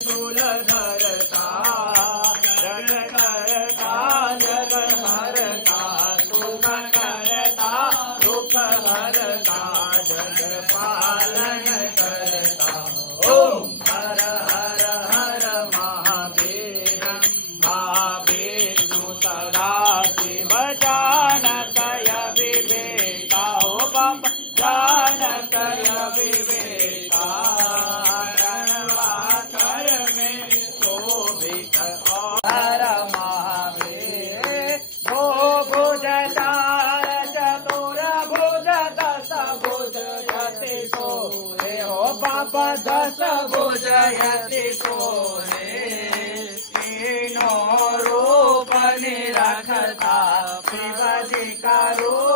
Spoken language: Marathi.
शूल धरता जग करता जग हरता सुख करता दुख हरता जग पालन करता। ओम हर हर हर महावीर महाविष्णु सदा शिव जानकय विवेका। ओ बाबा जानकय विवेका हर महावीर भो भुजदार चतुर्भुज दश भुज यति सोरे। हो बाबा दश भुज यति सोरे तीनों रूप निरखता शिव जी का रूप